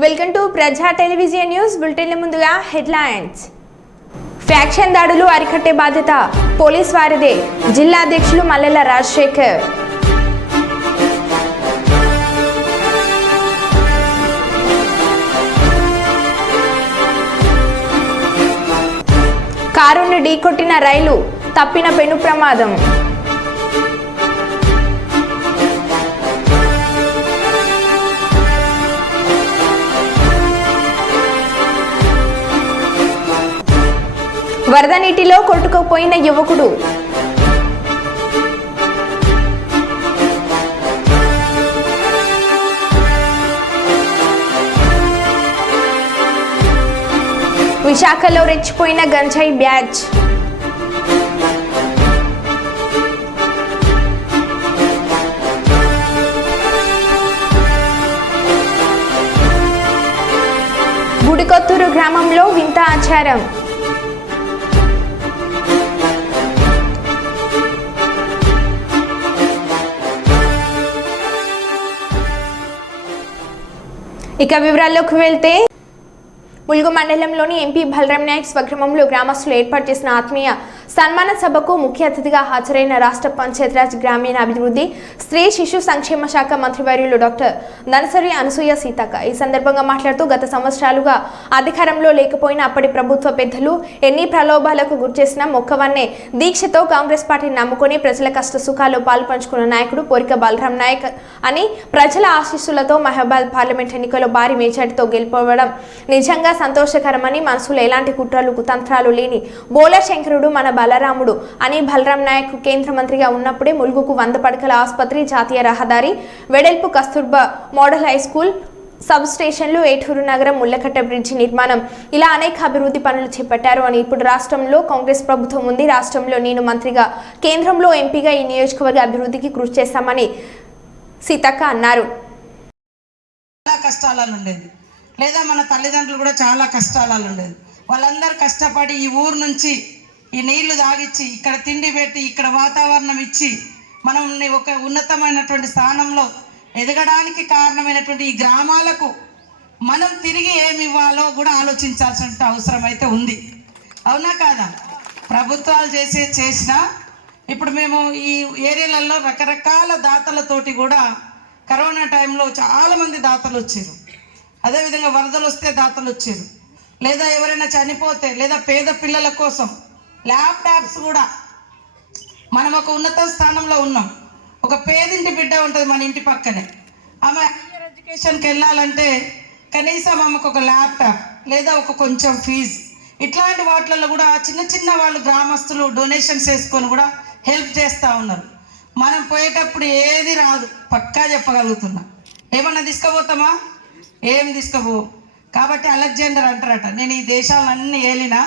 Welcome to ప్రజా television news bulletin. ముందుగా headlines. Faction దాడులు అరికట్టే బాధ్యత పోలీస్ వారిదే, జిల్లా అధ్యక్షులు మల్లెల రాజశేఖర్. కారుని ఢీకొట్టిన రైలు, తప్పిన పెను ప్రమాదం. వరద నీటిలో కొట్టుకుపోయిన యువకుడు. విశాఖలో రెచ్చిపోయిన గంజాయి బ్యాచ్. గుడికొత్తూరు గ్రామంలో వింత ఆచారం. ఇక వివరాల్లోకి వెళ్తే, ములుగు మండలంలోని ఎంపీ బలరాం నాయక్ స్వగ్రామంలో గ్రామస్తులు ఏర్పాటు చేసిన ఆత్మీయ సన్మాన సభకు ముఖ్య అతిథిగా హాజరైన రాష్ట్ర పంచాయతీరాజ్ గ్రామీణ అభివృద్ధి స్త్రీ శిశు సంక్షేమ శాఖ మంత్రివర్యులు డాక్టర్ ధనసరి అనసూయ సీతక్క ఈ సందర్భంగా మాట్లాడుతూ, గత సంవత్సరాలుగా అధికారంలో లేకపోయినా అప్పటి ప్రభుత్వ పెద్దలు ఎన్ని ప్రలోభాలకు గురిచేసినా మొక్కవన్నే దీక్షతో కాంగ్రెస్ పార్టీని నమ్ముకొని ప్రజల కష్ట సుఖాల్లో పాల్పంచుకున్న నాయకుడు పోరిక బలరాం నాయక్ అని ప్రజల ఆశీస్సులతో మహబాద్ పార్లమెంట్ ఎన్నికల్లో భారీ మెజార్టీతో గెలుపొందడం నిజంగా సంతోషకరమని, మనసులో ఎలాంటి కుట్రలు కుతంత్రాలు లేని బోల శంకరుడు మన బలరాముడు అని బలరాం నాయక్ కేంద్ర మంత్రిగా ఉన్నప్పుడే ములుగుకు 100 పడకల ఆసుపత్రి, జాతీయ రహదారి, వెడల్పు Kasturba model high school, sub స్టేషన్లు, ఏటూరు నగరం, ముల్లకట్ట బ్రిడ్జి నిర్మాణం ఇలా అనేక అభివృద్ధి పనులు చేపట్టారు అని. ఇప్పుడు రాష్ట్రంలో కాంగ్రెస్ ప్రభుత్వం ఉంది, రాష్ట్రంలో నేను మంత్రిగా, కేంద్రంలో ఎంపీగా ఈ నియోజకవర్గ అభివృద్ధికి కృషి చేస్తామని సీతక్క అన్నారు. చాలా కష్టాలు ఉండేది, లేదా మన తల్లిదండ్రులు కూడా చాలా కష్టాలు ఉండేది. వాళ్ళందరూ కష్టపడి ఈ ఊరు నుంచి ఈ నీళ్లు తాగిచ్చి, ఇక్కడ తిండి పెట్టి, ఇక్కడ వాతావరణం ఇచ్చి మనం ఒక ఉన్నతమైనటువంటి స్థానంలో ఎదగడానికి కారణమైనటువంటి ఈ గ్రామాలకు మనం తిరిగి ఏమి ఇవ్వాలో కూడా ఆలోచించాల్సిన అవసరం అయితే ఉంది. అవునా కాదా? ప్రభుత్వాలు చేసినా ఇప్పుడు మేము ఈ ఏరియాలలో రకరకాల దాతలతోటి కూడా కరోనా టైంలో చాలామంది దాతలు వచ్చారు. అదేవిధంగా వరదలు వస్తే దాతలు వచ్చారు, లేదా ఎవరైనా చనిపోతే, లేదా పేద పిల్లల కోసం ల్యాప్టాప్స్ కూడా. మనం ఒక ఉన్నత స్థానంలో ఉన్నాం, ఒక పేదింటి బిడ్డ ఉంటుంది మన ఇంటి పక్కనే, ఆమె హైయర్ ఎడ్యుకేషన్కి వెళ్ళాలంటే కనీసం ఆమెకు ఒక ల్యాప్టాప్ లేదా ఒక కొంచెం ఫీజు, ఇట్లాంటి వాటిలలో కూడా చిన్న చిన్న వాళ్ళు గ్రామస్తులు డొనేషన్స్ వేసుకొని కూడా హెల్ప్ చేస్తూ ఉన్నారు. మనం పోయేటప్పుడు ఏది రాదు, పక్కా చెప్పగలుగుతున్నా. ఏమన్నా తీసుకుపోతామా? ఏం తీసుకుపో. కాబట్టి అలెగ్జాండర్ అంటారట, నేను ఈ దేశాలన్నీ ఏలినా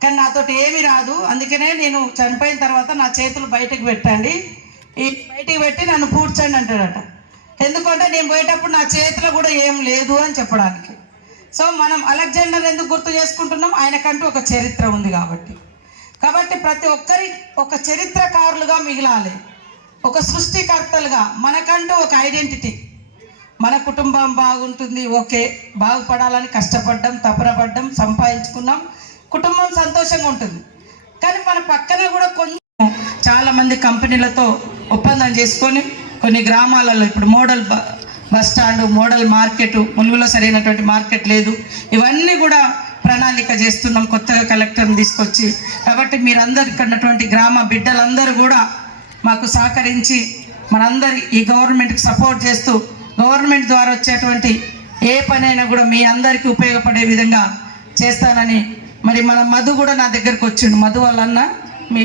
కానీ నాతోటి ఏమి రాదు, అందుకనే నేను చనిపోయిన తర్వాత నా చేతులు బయటకు పెట్టండి, ఈ బయటికి పెట్టి నన్ను పూడ్చండి అంటాడట. ఎందుకంటే నేను పోయేటప్పుడు నా చేతిలో కూడా ఏం లేదు అని చెప్పడానికి. సో మనం అలెగ్జాండర్ ఎందుకు గుర్తు చేసుకుంటున్నాం? ఆయనకంటూ ఒక చరిత్ర ఉంది కాబట్టి ప్రతి ఒక్కరి ఒక చరిత్రకారులుగా మిగిలాలి, ఒక సృష్టికర్తలుగా. మనకంటూ ఒక ఐడెంటిటీ, మన కుటుంబం బాగుంటుంది, ఓకే, బాగుపడాలని కష్టపడ్డాం, తపన పడ్డాం, సంపాదించుకున్నాం, కుటుంబం సంతోషంగా ఉంటుంది. కానీ మన పక్కన కూడా కొంచెం చాలామంది కంపెనీలతో ఒప్పందం చేసుకొని కొన్ని గ్రామాలలో ఇప్పుడు model bus stand, model market, ములుగులో సరైనటువంటి మార్కెట్ లేదు, ఇవన్నీ కూడా ప్రణాళిక చేస్తున్నాం కొత్తగా కలెక్టర్ని తీసుకొచ్చి. కాబట్టి మీరందరు ఇక్కడ ఉన్నటువంటి గ్రామ బిడ్డలందరూ కూడా మాకు సహకరించి మనందరి ఈ గవర్నమెంట్కి సపోర్ట్ చేస్తూ గవర్నమెంట్ ద్వారా వచ్చేటువంటి ఏ పనైనా కూడా మీ అందరికీ ఉపయోగపడే విధంగా చేస్తానని. మరి మన మధు కూడా నా దగ్గరకు వచ్చిండు. మధు వాళ్ళన్న మీ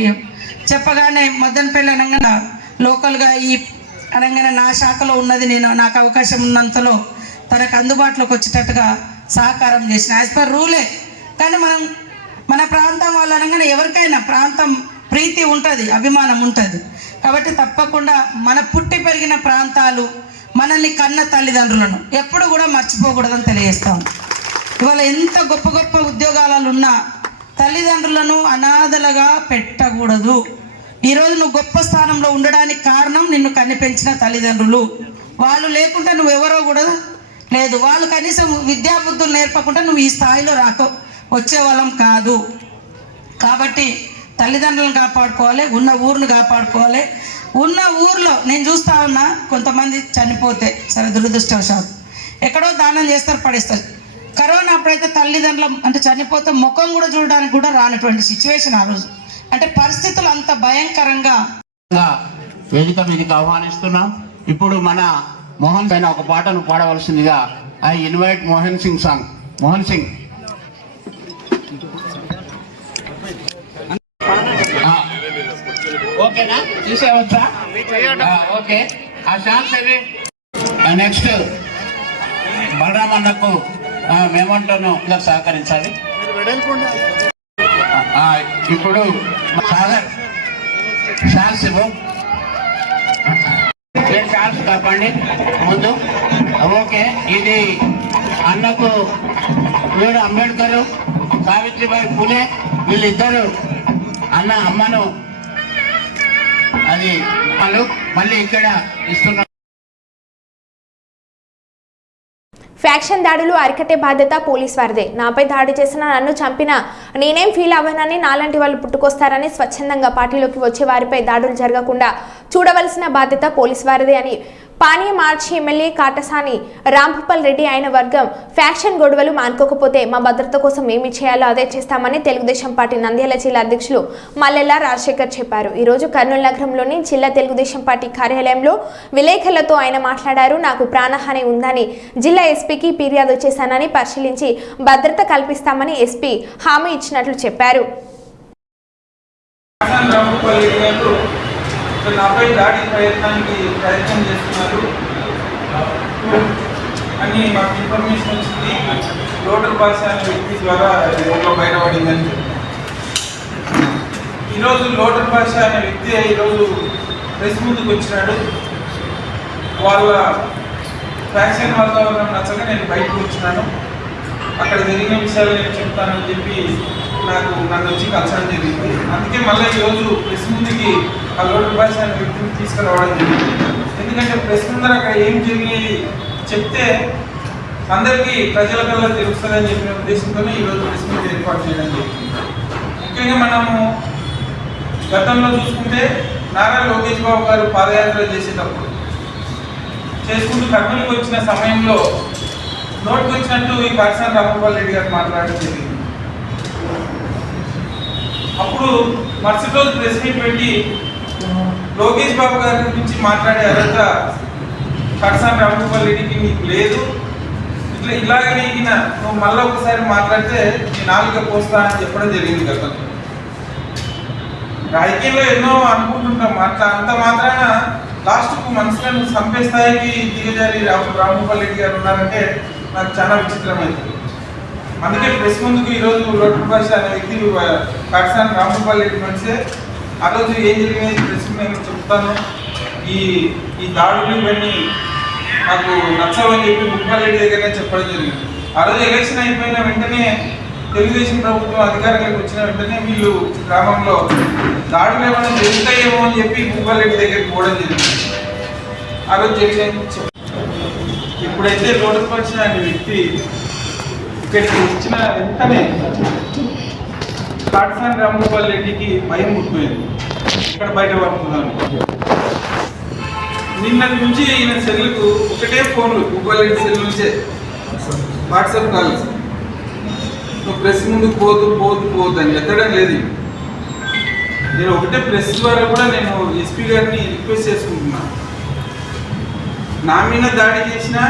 చెప్పగానే మదనపల్లి అనగానే లోకల్గా ఈ అనగానే నా శాఖలో ఉన్నది, నేను నాకు అవకాశం ఉన్నంతలో తనకు అందుబాటులోకి వచ్చేటట్టుగా సహకారం చేసిన యాజ్ పర్ రూలే. కానీ మన ప్రాంతం వాళ్ళు అనగానే ఎవరికైనా ప్రాంతం ప్రీతి ఉంటుంది, అభిమానం ఉంటుంది. కాబట్టి తప్పకుండా మన పుట్టి పెరిగిన ప్రాంతాలు, మనల్ని కన్న తల్లిదండ్రులను ఎప్పుడు కూడా మర్చిపోకూడదని తెలియజేస్తాం. ఇవాళ ఎంత గొప్ప గొప్ప ఉద్యోగాలలో ఉన్నా తల్లిదండ్రులను అనాథలుగా పెట్టకూడదు. ఈరోజు నువ్వు గొప్ప స్థానంలో ఉండడానికి కారణం నిన్ను కనిపెంచిన తల్లిదండ్రులు. వాళ్ళు లేకుండా నువ్వెవరో కూడా లేదు. వాళ్ళు కనీసం విద్యాబుద్ధులు నేర్పకుండా నువ్వు ఈ స్థాయిలో వచ్చేవాళ్ళం కాదు. కాబట్టి తల్లిదండ్రులను కాపాడుకోవాలి, ఉన్న ఊరును కాపాడుకోవాలి. ఉన్న ఊర్లో నేను చూస్తా ఉన్నా కొంతమంది చనిపోతే సరే దురదృష్టవశాత్తు ఎక్కడో దానం చేస్తారు, పడేస్తారు. కరోనా అప్పుడైతే తల్లిదండ్రులు అంటే చనిపోతే ముఖం కూడా చూడడానికి కూడా రానటువంటి సిచ్యువేషన్ ఆ రోజు. అంటే పరిస్థితులు అంత భయంకరంగా వేదిక మీదకి ఆహ్వానిస్తున్నాం. ఇప్పుడు మన మోహన్ పైన ఒక పాటను పాడవలసిందిగా I invite Mohan Singh song. Mohan Singh ఓకేనా, తీసేవచ్చా? ఓకే, ఆ సాంగ్స్ అవి. నెక్స్ట్ బలరామ్ అన్నకు మేమంటాను సహకరించాలి. ఇప్పుడు షాల్స్ ఇవ్వు, షాల్స్ కాపండి ముందు. ఓకే, ఇది అన్నకు వీడు అంబేద్కర్, సావిత్రిబాయి ఫులే వీళ్ళిద్దరు అన్న అమ్మను అది వాళ్ళు మళ్ళీ ఇక్కడ ఇస్తున్నారు. ఫ్యాక్షన్ దాడులు అరికట్టే బాధ్యత పోలీస్ వారిదే. నాపై దాడి చేసిన నన్ను చంపినా నేనేం ఫీల్ అవ్వనని, నాలాంటి వాళ్ళు పుట్టుకొస్తారని స్వచ్ఛందంగా పార్టీలోకి వచ్చే వారిపై దాడులు జరగకుండా చూడవలసిన బాధ్యత పోలీస్ వారిదే అని పానీ మార్చి ఎమ్మెల్యే కాటసాని రాంభూపాల్ రెడ్డి ఆయన వర్గం ఫ్యాక్షన్ గొడవలు మానుకోకపోతే మా భద్రత కోసం ఏమి చేయాలో అదే చేస్తామని తెలుగుదేశం పార్టీ నంద్యాల జిల్లా అధ్యక్షులు మల్లెల్ల రాజశేఖర్ చెప్పారు. ఈరోజు కర్నూలు నగరంలోని జిల్లా తెలుగుదేశం పార్టీ కార్యాలయంలో విలేకరులతో ఆయన మాట్లాడారు. నాకు ప్రాణహాని ఉందని జిల్లా ఎస్పీకి ఫిర్యాదు చేశానని, పరిశీలించి భద్రత కల్పిస్తామని ఎస్పీ హామీ ఇచ్చినట్లు చెప్పారు. నాపై దాడి ప్రయత్నం చేస్తున్నారు అని మాకు ఇన్ఫర్మేషన్ వచ్చింది. లోటల్ భాష అనే వ్యక్తి ద్వారా ఊళ్ళో బయటపడిందని. ఈరోజు లోటల్ భాష అనే వ్యక్తి ఈరోజు ప్రెస్ ముందుకు వచ్చినాడు. వాళ్ళ ఫ్యాక్షన్ వాతావరణం నచ్చక నేను బయటకు వచ్చినాను. అక్కడ జరిగిన విషయాలు నేను చెప్తానని చెప్పి నన్ను వచ్చి కలిసడం జరిగింది. అందుకే మళ్ళీ ఈరోజు ప్రెస్ ముందుకి ఆ లోటల్ భాష అనే వ్యక్తిని తీసుకురావడం జరిగింది. ఎందుకంటే ప్రెస్ ముందర అక్కడ ఏం జరిగేది చెప్తే అందరికీ ప్రజల కల్లా తెలుస్తుందని చెప్పిన ఉద్దేశంతోనే ఈరోజు ప్రెస్ మీట్ ఏర్పాటు చేయడం జరిగింది. ముఖ్యంగా మనము గతంలో చూసుకుంటే నారా లోకేష్ బాబు గారు పాదయాత్ర చేసుకుంటూ కర్నూలుకి వచ్చిన సమయంలో నోటుకు వచ్చినట్టు ఈ కాటసాని రాంభూపాల్ రెడ్డి గారు మాట్లాడడం జరిగింది. అప్పుడు మరుసటి రోజు ప్రెస్ మీట్ పెట్టి లోకేష్ బాబు గారి గురించి మాట్లాడే అర్హత కాటసాని రాంభూపాల్ రెడ్డికి నీకు లేదు, ఇలాగే నువ్వు మళ్ళీ ఒకసారి మాట్లాడితే నీ నాలుక పోస్తా అని చెప్పడం జరిగింది. గతంలో రాజకీయంలో ఎన్నో అనుకుంటుంటాం, అంత మాత్రాన లాస్ట్కు మనుషులను చంపే స్థాయికి దిగజారి రాంభూపాల్ రెడ్డి గారు ఉన్నారంటే నాకు చాలా విచిత్రమైంది. అందుకే ప్రెస్ ముందుకు ఈరోజు లోటల్ భాష అనే వ్యక్తి కాటసాని రాంభూపాల్ రెడ్డి మనిషే. ఆ రోజు ఏం జరిగినది ప్రెస్ నేను చెప్తాను. ఈ దాడులు ఇవన్నీ నాకు నచ్చవని చెప్పి భూపాల్ రెడ్డి దగ్గరనే చెప్పడం జరిగింది. ఆ రోజు ఎలక్షన్ అయిపోయిన వెంటనే తెలుగుదేశం ప్రభుత్వం అధికారంలోకి వచ్చిన వెంటనే వీళ్ళు గ్రామంలో దాడులు ఏమైనా జరుగుతాయేమో అని చెప్పి భూపాల్ రెడ్డి దగ్గరికి పోవడం జరిగింది. ఆ రోజు జరిగిన ఇప్పుడైతే లోటల్ భాష అనే వ్యక్తి ఇక్కడికి వచ్చిన వెంటనే కాటసాని రాంభూపాల్ రెడ్డికి భయం పుట్టిపోయింది. ఇక్కడ బయట పడుతున్నాను. నిన్నటి నుంచి ఈయన సెల్లుకు ఒకటే ఫోన్లు, భూపాల్ రెడ్డి సెల్ నుంచే వాట్సాప్ కాల్స్. నువ్వు ప్రెస్ ముందుకు పోదు అని ఎత్తడం లేదు. నేను ఒకటే ప్రెస్ ద్వారా కూడా నేను ఎస్పీ గారిని రిక్వెస్ట్ చేసుకుంటున్నాను. నా మీద దాడి చేసినా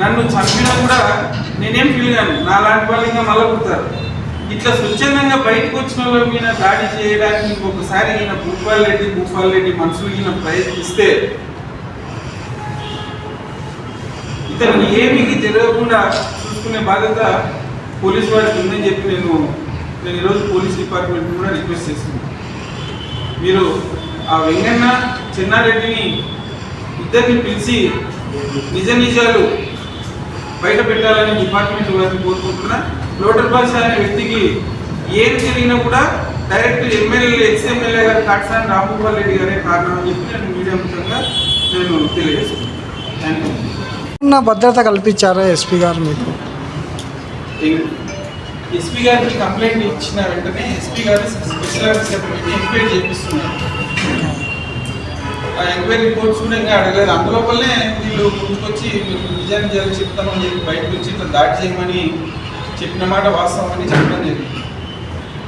నన్ను చంపినా కూడా నేనేం ఫీల్ కాను. నాలాంటి వాళ్ళు ఇంకా మళ్ళీ పుడతారు. ఇట్లా స్వచ్ఛందంగా బయటకు వచ్చిన వాళ్ళ మీద దాడి చేయడానికి ఇంకొకసారి ఈయన భూపాల్ రెడ్డి మనుషులు ఈయన ప్రయత్నిస్తే ఇతను ఏమీ జరగకుండా చూసుకునే బాధ్యత పోలీసు వారికి ఉందని చెప్పి నేను ఈరోజు పోలీస్ డిపార్ట్మెంట్ కూడా రిక్వెస్ట్ చేస్తున్నాను. మీరు ఆ వెంగన్న చెన్నారెడ్డిని ఇద్దరిని పిలిచి నిజాలు బయట పెట్టాలని డిపార్ట్మెంట్ వారిని కోరుకుంటున్నా. లోటల్ భాష అనే వ్యక్తికి ఏం జరిగినా కూడా డైరెక్ట్ ఎక్స్-ఎమ్మెల్యే గారు కాటసాని రాంభూపాల్ రెడ్డి గారే కారణం అని చెప్పి నేను మీడియా ముఖ్యంగా తెలియజేస్తున్నాను. Thank you. నా భద్రత కల్పించారా ఎస్పీ గారు మీకు? ఎస్పీ గారికి కంప్లైంట్ ఇచ్చిన వెంటనే ఎస్పీ గారు స్పెషల్ ఆఫీసర్ పెట్టి ఎంక్వైరీ చేపిస్తున్నారు. ఆ ఎంక్వైరీ రిపోర్ట్స్ కూడా ఇంకా అడగలేదు. అందులోపలనే వీళ్ళు ముందుకొచ్చి నిజాన్ని జరిగి చెప్తామని చెప్పి బయటకు వచ్చి ఇట్లా దాడి చేయమని చెప్పిన మాట వాస్తవం అని చెప్పడం జరిగింది.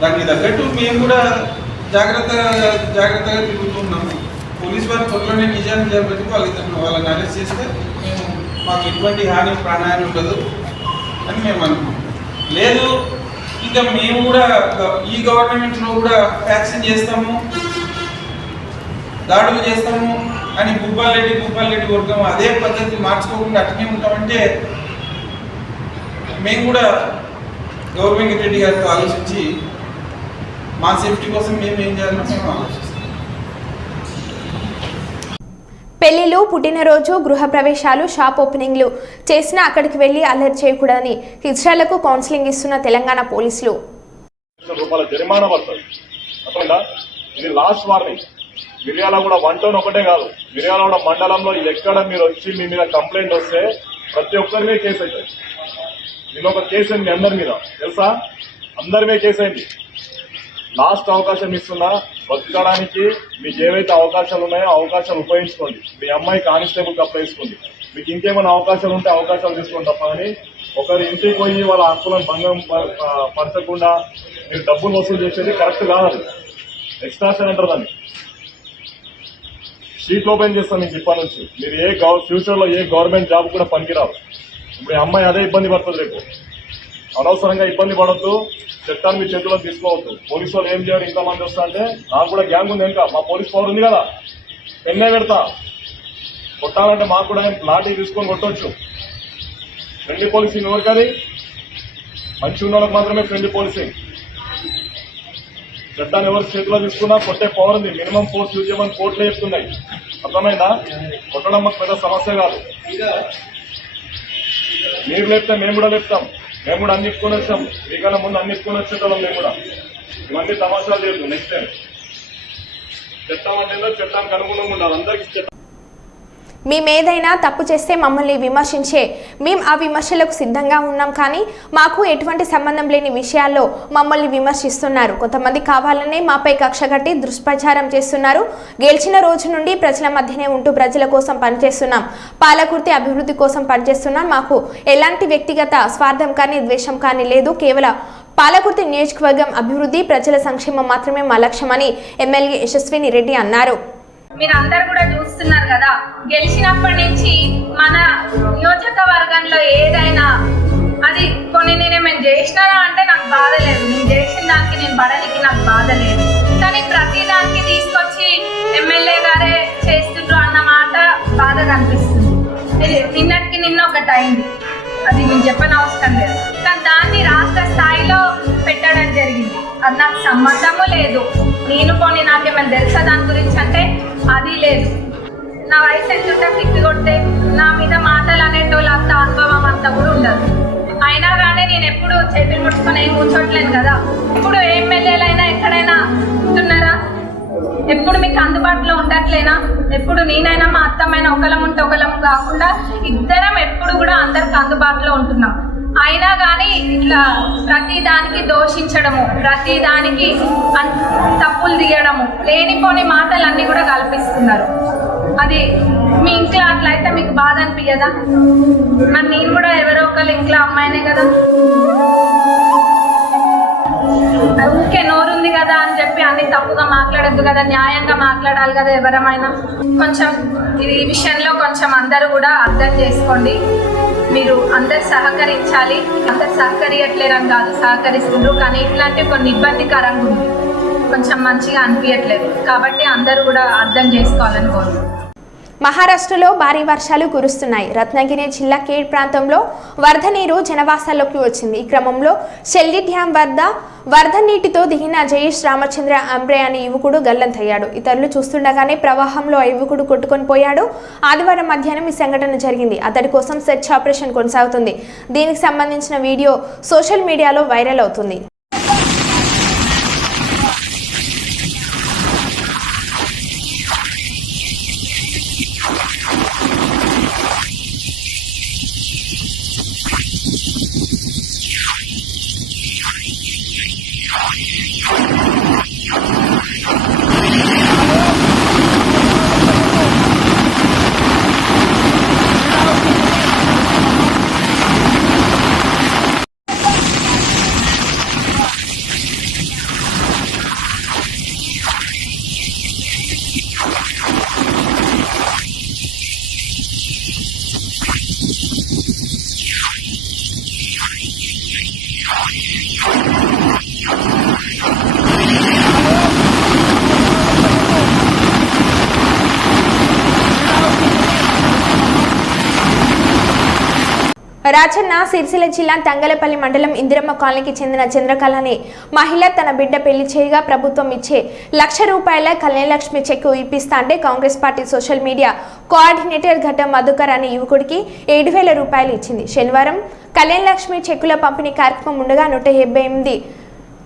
దానికి తగ్గట్టు మేము కూడా జాగ్రత్తగా తిరుగుతున్నాము. పోలీస్ వారి త్వరలోనే నిజాన్ని జరిపి వాళ్ళని అరెస్ట్ చేస్తే మేము మాకు ఎటువంటి ప్రాణహాని ఉండదు అని మేము అనుకుంటున్నాం. లేదు ఇంకా మేము కూడా ఈ గవర్నమెంట్లో కూడా ఫ్యాక్షన్ చేస్తాము, దాడులు చేస్తాము అని భూపాల్ రెడ్డి వర్గం అదే పద్ధతి మార్చుకోకుండా అట్లనే ఉంటామంటే మేము కూడా గవర్నమెంట్ రెడ్డి గారితో ఆలోచించి మా సేఫ్టీ కోసం మేము ఏం చేయాలో మేము ఆలోచిస్తాం. పెళ్లిలు, పుట్టినరోజు, గృహప్రవేశాలు, షాప్ ఓపెనింగ్లు చేసినా అక్కడికి వెళ్లి అల్లరి చేయకూడదని హిజ్రాలకు కౌన్సిలింగ్ ఇస్తున్న తెలంగాణ పోలీసులు. రూపాయల జరిమానా పడుతుంది. అర్థమైందా? ఇది లాస్ట్ వార్నింగ్. మిర్యాలగూడ 1 టౌన్ ఒకటే కాదు, మిర్యాలగూడ మండలంలో ఎక్కడ మీరు వచ్చి మీ మీద కంప్లైంట్ వస్తే ప్రతి ఒక్కరి మీద కేసు అవుతుంది. నేను ఒక కేసు అయింది అందరి మీద, తెలుసా? అందరి మీద కేసు అయింది. లాస్ట్ అవకాశం ఇస్తున్నా, బతకడానికి మీకు ఏవైతే అవకాశాలు ఉన్నాయో అవకాశాలు ఉపయోగించుకోండి. మీ అమ్మాయి కానిస్టేబుల్కి అప్లై చేసుకోండి. మీకు ఇంకేమైనా అవకాశాలు ఉంటే అవకాశాలు తీసుకోండి తప్ప అని ఒకరి ఇంటికి పోయి వాళ్ళ హక్కులను భంగం పరచకుండా మీరు డబ్బులు వసూలు చేసేది కరెక్ట్ కాదు. ఎక్స్ట్రాషన్ అంటారు దాన్ని. షీట్ ఓపెన్ చేస్తాం మీకు ఇప్పటి నుంచి. మీరు ఫ్యూచర్లో ఏ గవర్నమెంట్ జాబ్ కూడా పనికిరావు. ఇప్పుడు ఈ అమ్మాయి అదే ఇబ్బంది పడుతుంది. రేపు అనవసరంగా ఇబ్బంది పడద్దు. చట్టాన్ని మీ చేతిలో తీసుకోవద్దు. పోలీసు వాళ్ళు ఏం చేయాలి? ఇంతమంది వస్తా అంటే నాకు కూడా గ్యాంగ్ ఉంది వెనుక, మా పోలీస్ పవర్ ఉంది కదా, పెన్నే పెడతా. కొట్టాలంటే మాకు కూడా లాఠీ తీసుకొని కొట్టవచ్చు. Friendly policing ఎవరికది? మంచి ఉన్న వాళ్ళకి మాత్రమే ఫ్రెండ్లీ పోలీసింగ్. చట్టాన్ని ఎవరు చేతిలో తీసుకున్నా కొట్టే పవర్ ఉంది. మినిమం ఫోర్స్ యూజ్ చేయమని కోర్టులో చెప్తున్నాయి. అర్థమైందా? కొట్టడం మాకు పెద్ద సమస్య కాదు. మీరు లేపితే మేము కూడా లేపుతాం. మేము కూడా అన్ని ఇప్పుకొని వచ్చాం. మీకన్నా ముందు అన్ని ఇప్పుకొని వచ్చేటోళ్ళం మేము కూడా. ఇవన్నీ తమాషాలు చేయదు. నెక్స్ట్ టైం చట్టం అంటే చట్టానికి అనుగుణంగా ఉండాలి. అందరికీ మేమేదైనా తప్పు చేస్తే మమ్మల్ని విమర్శించే మేము ఆ విమర్శలకు సిద్ధంగా ఉన్నాం, కానీ మాకు ఎటువంటి సంబంధం లేని విషయాల్లో మమ్మల్ని విమర్శిస్తున్నారు. కొంతమంది కావాలనే మాపై కక్ష కట్టి దుష్ప్రచారం చేస్తున్నారు. గెలిచిన రోజు నుండి ప్రజల మధ్యనే ఉంటూ ప్రజల కోసం పనిచేస్తున్నాం. పాలకుర్తి అభివృద్ధి కోసం పనిచేస్తున్నాం. మాకు ఎలాంటి వ్యక్తిగత స్వార్థం కానీ ద్వేషం కానీ లేదు. కేవలం పాలకుర్తి నియోజకవర్గం అభివృద్ధి, ప్రజల సంక్షేమం మాత్రమే మా లక్ష్యమని ఎమ్మెల్యే యశస్విని రెడ్డి అన్నారు. మీరందరూ కూడా చూస్తున్నారు కదా, గెలిచినప్పటి నుంచి మన నియోజకవర్గంలో ఏదైనా అది కొన్ని నేనేమైనా చేసినారా అంటే నాకు బాధ లేదు. నేను చేసిన దానికి నేను పడడానికి నాకు బాధ లేదు. కానీ ప్రతి దానికి తీసుకొచ్చి ఎమ్మెల్యే గారే చేస్తుండ్రు అన్న మాట బాధ కనిపిస్తుంది. నిన్నటికి నిన్న ఒకటి అయింది, అది నేను చెప్పనవసరం లేదు. కానీ దాన్ని రాష్ట్ర స్థాయిలో పెట్టడం జరిగింది. అది నాకు సంబంధము లేదు. నేను పోనీ నాకేమైనా తెలుసా దాని గురించి అంటే అది లేదు. నా వయసు ఎంతుంటే పిక్కి కొట్టే నా మీద మాటలు అనేటోళ్ళు అంత అనుభవం అంతా కూడా ఉండదు. అయినా కానీ నేను ఎప్పుడు చేతులు ముట్టుకొని ఏం కూర్చోట్లేను కదా. ఇప్పుడు ఎమ్మెల్యేలైనా ఎక్కడైనా ఉంటున్నారా? ఎప్పుడు మీకు అందుబాటులో ఉండట్లేనా? ఎప్పుడు నేనైనా మా అత్తమైనా ఒకలం ఉంటే ఒకలం కాకుండా ఇద్దరం ఎప్పుడు కూడా అందరికి అందుబాటులో ఉంటున్నాం. అయినా కానీ ఇట్లా ప్రతి దానికి దోషించడము, ప్రతి దానికి తప్పులు తీయడము, లేనిపోని మాటలన్నీ కూడా కల్పిస్తున్నారు. అది మీ ఇంట్లో అట్లయితే మీకు బాధ అనిపించదా? మరి నేను కూడా ఎవరో ఒకళ్ళు ఇంట్లో అమ్మాయినే కదా. ఊరికే నోరుంది కదా అని చెప్పి అన్ని తప్పుగా మాట్లాడద్దు కదా, న్యాయంగా మాట్లాడాలి కదా ఎవరమైనా. కొంచెం ఈ విషయంలో కొంచెం అందరూ కూడా అర్థం చేసుకోండి. మీరు అందరు సహకరించాలి. అందరు సహకరియట్లేరని కాదు, సహకరిస్తుండ్రు. కానీ ఇట్లాంటివి కొన్ని ఇబ్బందికరంగా ఉంది, కొంచెం మంచిగా అనిపించట్లేదు. కాబట్టి అందరూ కూడా అర్థం చేసుకోవాలని కోరుకుంటున్నాను. మహారాష్ట్రలో భారీ వర్షాలు కురుస్తున్నాయి. రత్నగిరి జిల్లా కేడ్ ప్రాంతంలో వరద నీరు జనవాసాల్లోకి వచ్చింది. ఈ క్రమంలో షెల్లి డ్యాం వద్ద వరద నీటితో దిగిన జయేష్ రామచంద్ర అంబ్రే అనే యువకుడు గల్లంతయ్యాడు. ఇతరులు చూస్తుండగానే ప్రవాహంలో ఆ యువకుడు కొట్టుకొని పోయాడు. ఆదివారం మధ్యాహ్నం ఈ సంఘటన జరిగింది. అతడి కోసం సెర్చ్ ఆపరేషన్ కొనసాగుతుంది. దీనికి సంబంధించిన వీడియో సోషల్ మీడియాలో వైరల్ అవుతుంది. రాజన్న సిరిసిల్ల జిల్లా తంగలపల్లి మండలం ఇందిరమ్మ కాలనీకి చెందిన చంద్రకళ అనే మహిళ తన బిడ్డ పెళ్లి చేయగా ప్రభుత్వం ఇచ్చే ₹1,00,000 కళ్యాణలక్ష్మి చెక్కు ఇప్పిస్తా అంటే Congress party social media coordinator ఘట్టం మధుకర్ అనే యువకుడికి ₹7,000 ఇచ్చింది. శనివారం కళ్యాణలక్ష్మి చెక్కుల పంపిణీ కార్యక్రమం ఉండగా 178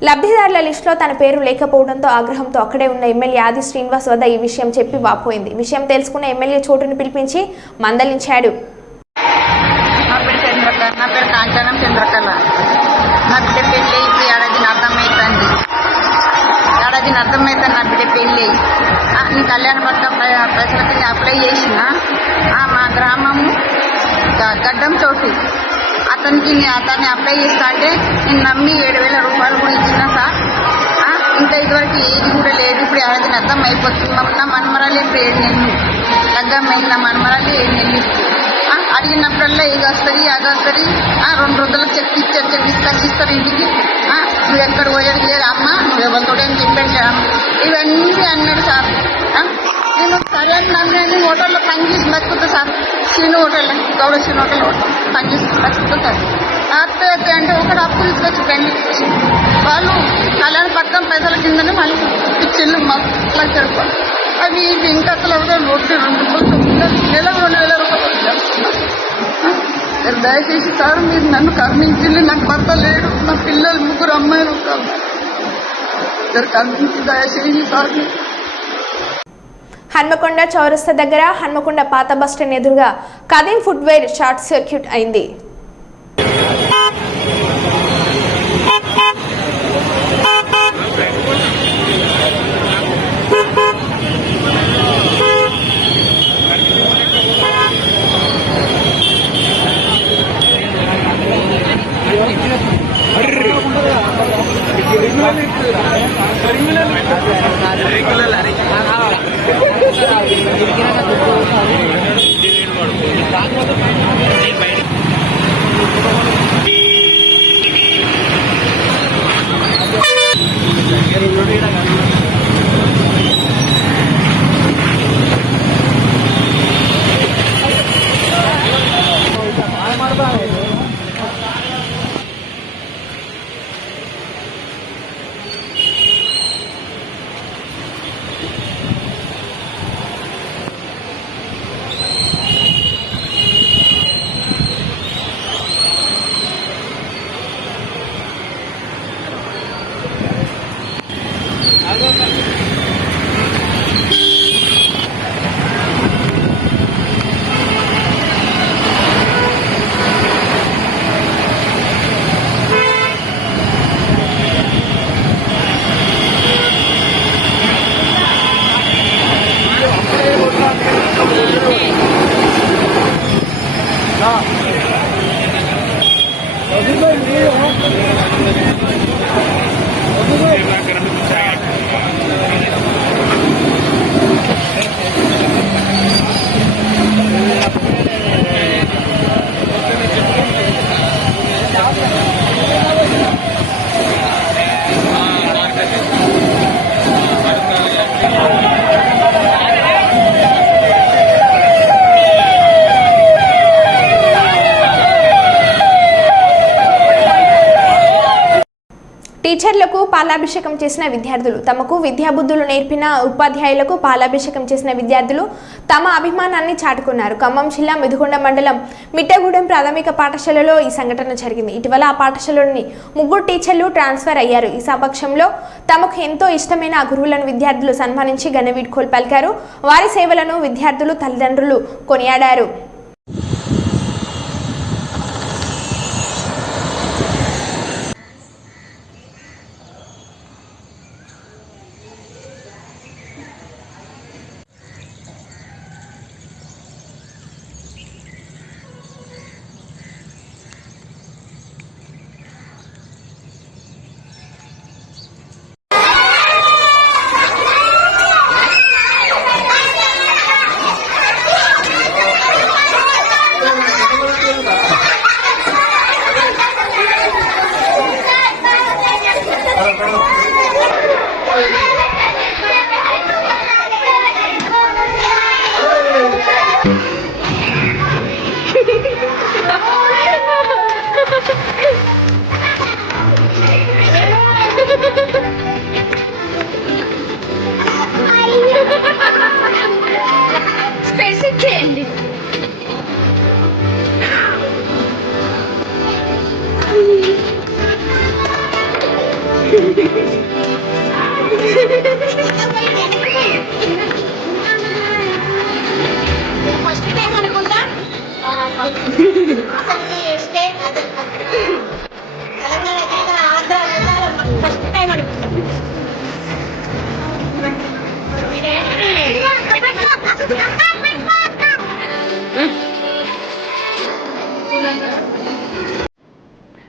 లబ్ధిదారుల లిస్టులో తన పేరు లేకపోవడంతో ఆగ్రహంతో అక్కడే ఉన్న ఎమ్మెల్యే ఆది శ్రీనివాస్ వద్ద ఈ విషయం చెప్పి వాపోయింది. విషయం తెలుసుకున్న ఎమ్మెల్యే చోటును పిలిపించి మందలించాడు. నా పేరు కాంచనం చంద్రకళ. నా బిడ్డ పెళ్ళి ఇప్పుడు ఏడాదిని అర్థమవుతుంది. నా బిడ్డ పెళ్ళి నీ కళ్యాణ మొత్తం పైసలకి అప్లై చేసిన మా గ్రామము గడ్డం చోటు అతన్ని అప్లై చేస్తా అంటే నేను నమ్మి ₹7,000 కూడా ఇచ్చిన సార్. ఇంకా ఇదివరకు ఏది కూడా లేదు. ఇప్పుడు ఏడాదిని అర్థం అయిపోతుంది. నా మనమరాలు ఇప్పుడు 7 నెలలు లగ్గమైంది. నా మనమరాలు 7 నెలలు అడిగినప్పుడల్లా ఇది వస్తుంది అది వస్తుంది 2 రోజులకు చెప్పిస్తారు ఇంటికి. నువ్వు ఎక్కడ పోయేది లేదు అమ్మ, నువ్వు ఎవరితో చెప్పాను ఇవన్నీ అన్నాడు సార్. నేను సరే నన్ను హోటల్లో పనిచేసి బతుకుతా సార్. శ్రీను హోటల్లో గౌడ శ్రీను హోటల్లో పనిచేసి బతుకుతా సార్. అత్తే అంటే ఒకటి అప్పులు తీసుకొచ్చి పెళ్లి వాళ్ళు కళ్యాణ పక్కన పైసల కిందనే మళ్ళీ ఇచ్చిళ్ళు మాకు ₹1,00,000. అవి ఇంకా అసలు రోడ్డు 2 నెలకు ₹2,000 దయచేసి సార్ మీరు నన్ను కరుణించింది. నాకు భర్త లేడు, నా పిల్లలు 3 అమ్మాయిలు ఉంటారు. కరుణించి దయచేసి సార్. హన్మకొండ చౌరస్తా దగ్గర హన్మకొండ పాత బస్టాండ్ ఎదురుగా కదీం ఫుట్వేర్ షార్ట్ సర్క్యూట్ అయింది. టీచర్లకు పాలాభిషేకం చేసిన విద్యార్థులు తమకు విద్యాబుద్ధులు నేర్పిన ఉపాధ్యాయులకు పాలాభిషేకం చేసిన విద్యార్థులు తమ అభిమానాన్ని చాటుకున్నారు. ఖమ్మం జిల్లా మెదుకొండ మండలం మిట్టగూడెం ప్రాథమిక పాఠశాలలో ఈ సంఘటన జరిగింది. ఇటీవల ఆ పాఠశాలలోని 3 టీచర్లు ట్రాన్స్ఫర్ అయ్యారు. ఈ సమక్షంలో తమకు ఎంతో ఇష్టమైన ఆ గురువులను విద్యార్థులు సన్మానించి ఘన వీడ్కోలు పలికారు. వారి సేవలను విద్యార్థులు తల్లిదండ్రులు కొనియాడారు.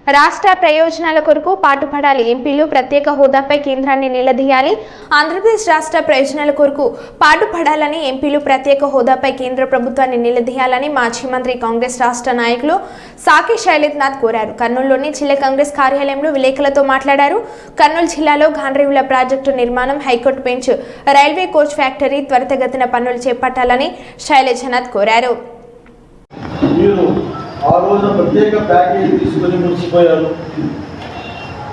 రాష్ట్ర ప్రయోజనాల కొరకు పాటుపడాలి. ఎంపీలు ప్రత్యేక హోదాపై కేంద్రాన్ని నిలదీయాలి. ఆంధ్రప్రదేశ్ రాష్ట్ర ప్రయోజనాల కొరకు పాటుపడాలని ఎంపీలు ప్రత్యేక హోదాపై కేంద్ర ప్రభుత్వాన్ని నిలదీయాలని మాజీ మంత్రి కాంగ్రెస్ రాష్ట్ర నాయకులు సాకి శైలజ్నాథ్ కోరారు. కర్నూలులోని జిల్లా కాంగ్రెస్ కార్యాలయంలో విలేకరులతో మాట్లాడారు. కర్నూలు జిల్లాలో గాండ్రేవుల ప్రాజెక్టు నిర్మాణం, high court bench, railway coach factory త్వరితగతిన పనులు చేపట్టాలని శైలజ్నాథ్ కోరారు. ఆ రోజు ప్రత్యేక ప్యాకేజ్ తీసుకొని మురిసిపోయారు.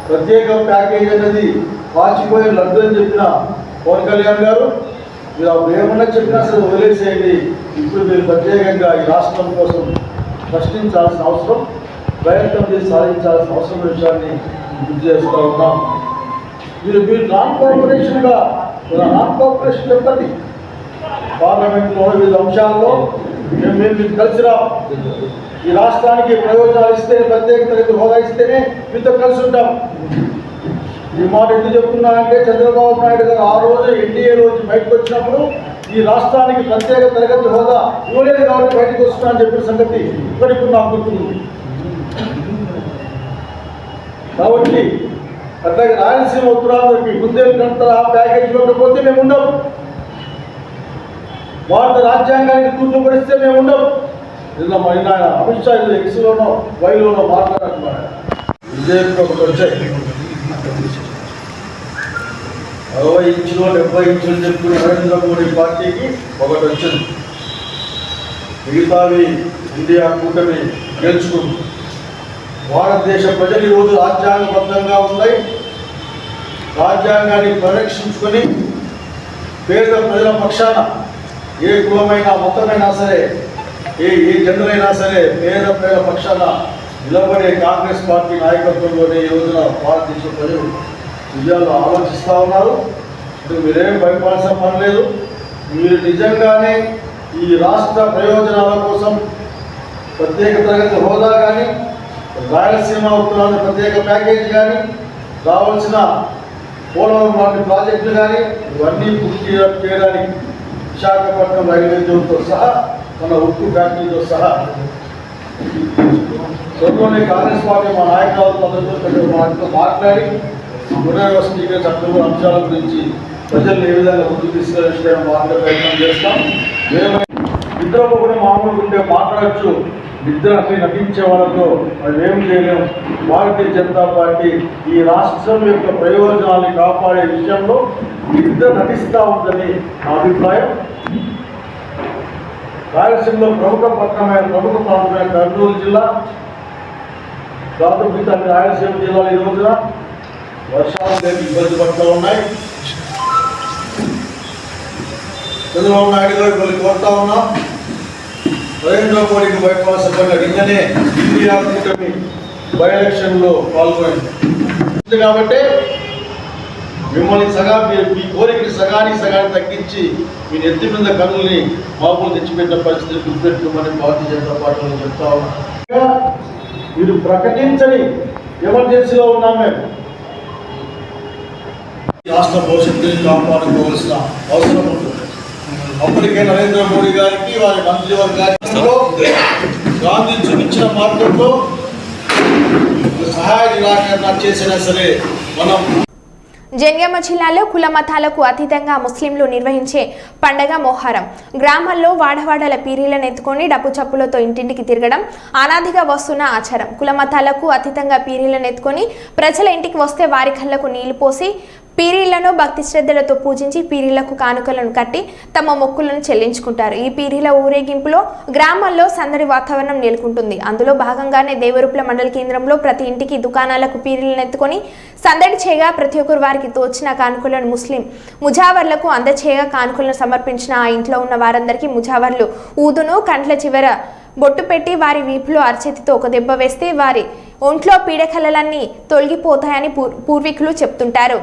ప్రత్యేక ప్యాకేజ్ అనేది పాచిపోయే లడ్డు అని చెప్పిన పవన్ కళ్యాణ్ గారు, మీరు అప్పుడు ఏమన్నా చెప్పినా సరే వదిలేసేయండి. ఇప్పుడు మీరు ప్రత్యేకంగా ఈ రాష్ట్రం కోసం ప్రశ్నించాల్సిన అవసరం, ప్రయత్నం చేసి సాధించాల్సిన అవసరం విషయాన్ని గుర్తు చేస్తూ ఉన్నాం. మీరు నాన్ కోఆపరేషన్గా నాన్ కోఆపరేషన్ చెప్పండి. పార్లమెంట్లో వివిధ అంశాల్లో మేము మీకు కలిసి రా, ఈ రాష్ట్రానికి ప్రయోజనాలు ఇస్తే, ప్రత్యేక తరగతి హోదా ఇస్తేనే మీతో కలిసి ఉంటాం. ఈ మాట ఎందుకు చెప్తున్నానంటే, చంద్రబాబు నాయుడు గారు ఆ రోజు ఎన్డీఏ రోజు బయటకు వచ్చినప్పుడు ఈ రాష్ట్రానికి ప్రత్యేక తరగతి హోదా ఇవ్వలేదు కాబట్టి బయటకు వస్తున్నా అని చెప్పిన సంగతి ఇప్పుడు నాకు గుర్తుంది. కాబట్టి అట్లాగే రాయలసీమ ఉత్తరాంధ్రకి ముందేళ్ళంతా ఆ ప్యాకేజ్ ఇవ్వకపోతే మేము ఉండవు. భారత రాజ్యాంగానికి తూట్లు పడిస్తే మేము ఉండవు. నిన్న ఆయన అమిత్ షా ఎక్స్లోనో వైలోనో మాట్లాడుతున్నారు. విజయకు ఒకటి వచ్చాయి, 60 ఇంచులు 70 ఇంచులు చెప్పుకుని నరేంద్ర మోడీ పార్టీకి ఒకటి వచ్చింది. మిగతావి ఇండియా కూటమి గెలుచుకుంది. భారతదేశ ప్రజలు ఈరోజు రాజ్యాంగబద్ధంగా ఉన్నాయి. రాజ్యాంగాన్ని పరిరక్షించుకొని పేద ప్రజల పక్షాన ఏ కులమైనా మతమైనా సరే, ఏ జెండర్ అయినా సరే పేద ప్రజల పక్షాన నిలబడే కాంగ్రెస్ పార్టీ నాయకత్వంలోనే ఈ రోజున భారతదేశ ప్రజలు విజయాలు ఆలోచిస్తూ ఉన్నారు. మీరేం భయపడాల్సిన పని లేదు. మీరు నిజంగానే ఈ రాష్ట్ర ప్రయోజనాల కోసం ప్రత్యేక తరగతి హోదా కానీ, రాయలసీమ ఉత్తరాంధ్ర ప్రత్యేక ప్యాకేజీ కానీ, రావాల్సిన పోలవరం లాంటి ప్రాజెక్టులు కానీ ఇవన్నీ పూర్తి చేయడానికి విశాఖపట్నం రైల్వే జోన్తో సహా, మన ఉక్కు ఫ్యాక్టరీతో సహా త్వరలోనే కాంగ్రెస్ పార్టీ మా నాయకులతో మాట్లాడి పునర్వసతిగా చట్టంలో అంశాల గురించి ప్రజలను ఏ విధంగా ముందుకు తీసుకెళ్ళడం మాత్రమే ప్రయత్నం చేస్తాం. నిద్రలో కూడా మామూలుగా ఉంటే మాట్లాడచ్చు, నిద్ర నటించే వాళ్ళతో మనం ఏం చేయలేము. భారతీయ జనతా పార్టీ ఈ రాష్ట్రం యొక్క ప్రయోజనాన్ని కాపాడే విషయంలో నిద్ర నటిస్తూ ఉందని నా అభిప్రాయం. రాయలసీమలో ప్రముఖ ప్రాంతమైన కర్నూలు జిల్లా, దాంతో మిగతా రాయలసీమ జిల్లాలో ఈ రోజున వర్షాలు లేక ఇబ్బంది పడుతూ ఉన్నాయి. చంద్రబాబు నాయుడు గారు మళ్ళీ కోరుతా ఉన్నాం, నరేంద్ర మోడీకి భయపడాల్సిన నిన్ననే ఇండియా కూటమి బై ఎలక్షన్లో పాల్గొంది. కాబట్టి మిమ్మల్ని మీ కోరికని సగాన్ని తగ్గించి మీ నెత్తి మీద కన్నుల్ని మామూలు తెచ్చిపెట్టిన పరిస్థితిని గుర్తుపెట్టుకోమని భారతీయ జనతా పార్టీలో చెప్తా ఉన్నా. మీరు ప్రకటించని ఎమర్జెన్సీలో ఉన్నాం మేము. రాష్ట్ర భవిష్యత్తుని కాపాడుకోవాల్సిన అవసరం ఉంటుంది. అప్పటికే నరేంద్ర మోడీ గారికి, వారి మంత్రివర్గానికి గాంధీ చూపించిన మార్గంలో సహాయ నిరాకరణ చేసినా సరే మనం. జనగామ జిల్లాలో కుల మతాలకు అతీతంగా ముస్లింలు నిర్వహించే పండగ మొహరం. గ్రామాల్లో వాడవాడల పీరీలను ఎత్తుకొని డప్పు చప్పులతో ఇంటింటికి తిరగడం అనాదిగా వస్తున్న ఆచారం. కుల మతాలకు అతీతంగా పీరీలను ఎత్తుకొని ప్రజల ఇంటికి వస్తే వారి కళ్ళకు నీళ్లు పోసి పీరీలను భక్తి శ్రద్ధలతో పూజించి పీరీలకు కానుకలను కట్టి తమ మొక్కులను చెల్లించుకుంటారు. ఈ పీరీల ఊరేగింపులో గ్రామాల్లో సందడి వాతావరణం నెలకొంటుంది. అందులో భాగంగానే దేవరూప్ల మండల కేంద్రంలో ప్రతి ఇంటికి దుకాణాలకు పీరీలను ఎత్తుకొని సందడి చేయగా ప్రతి ఒక్కరు వారికి తోచిన కానుకలను ముస్లిం ముజావర్లకు అందచేయగా కానుకలను సమర్పించిన ఆ ఇంట్లో ఉన్న వారందరికీ ముజావర్లు ఊదును కంట్ల చివర బొట్టు పెట్టి వారి వీపులో అరచేతితో ఒక దెబ్బ వేస్తే వారి ఒంట్లో పీడకలలన్నీ తొలగిపోతాయని పూర్వీకులు చెప్తుంటారు.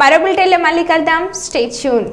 మరో బులెటిన్లో మళ్ళీ కలుద్దాం. Stay tune.